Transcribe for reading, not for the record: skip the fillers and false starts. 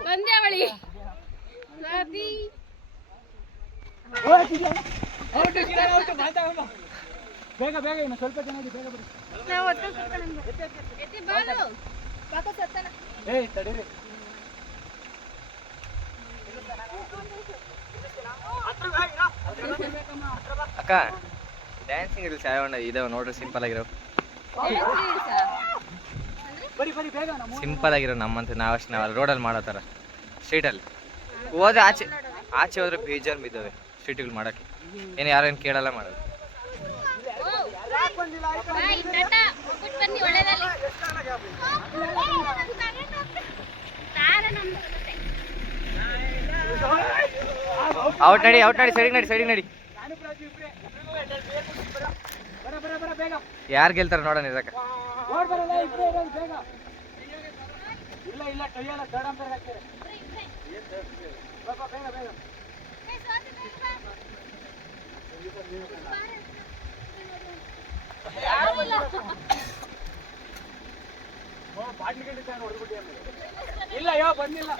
ಪಂದ್ಯಾವಳಿ ಬೇಗ ಬೇಗ ಇನ್ನು ಸ್ವಲ್ಪ ಜನ ಬೇಗ ಬಿಡಿ. ಏಯ್ ತಡೀರಿ. ಅಕ್ಕ ಡ್ಯಾನ್ಸಿಂಗ್ ರೀಲ್ಸ್ ಯಾವ ಇದಾವೆ ನೋಡ್ರಿ, ಸಿಂಪಲ್ ಆಗಿರೋ ಸಿಂಪಲ್ ಆಗಿರೋ ನಮ್ಮಂತ ನಾವಷ್ಟು ನಾವು ರೋಡಲ್ಲಿ ಮಾಡೋ ಥರ ಸ್ಟ್ರೀಟಲ್ಲಿ ಹೋದ್ರೆ ಆಚೆ ಆಚೆ ಹೋದ್ರೆ ಬೇಜಾರು ಬಿದ್ದಾವೆ ಸ್ಟ್ರೀಟ್ಗಳು ಮಾಡೋಕ್ಕೆ. ಏನು ಯಾರೇನು ಕೇಳಲ್ಲ ಮಾಡೋದು. ಔಟ್ ನಡಿ ಸೈಡಿಗೆ ನಡಿ. ಯಾರು ಗೆಲ್ತಾರ ನೋಡೋಣ ಇದಕ್ಕ. ಇಲ್ಲ ಬಂದಿಲ್ಲ.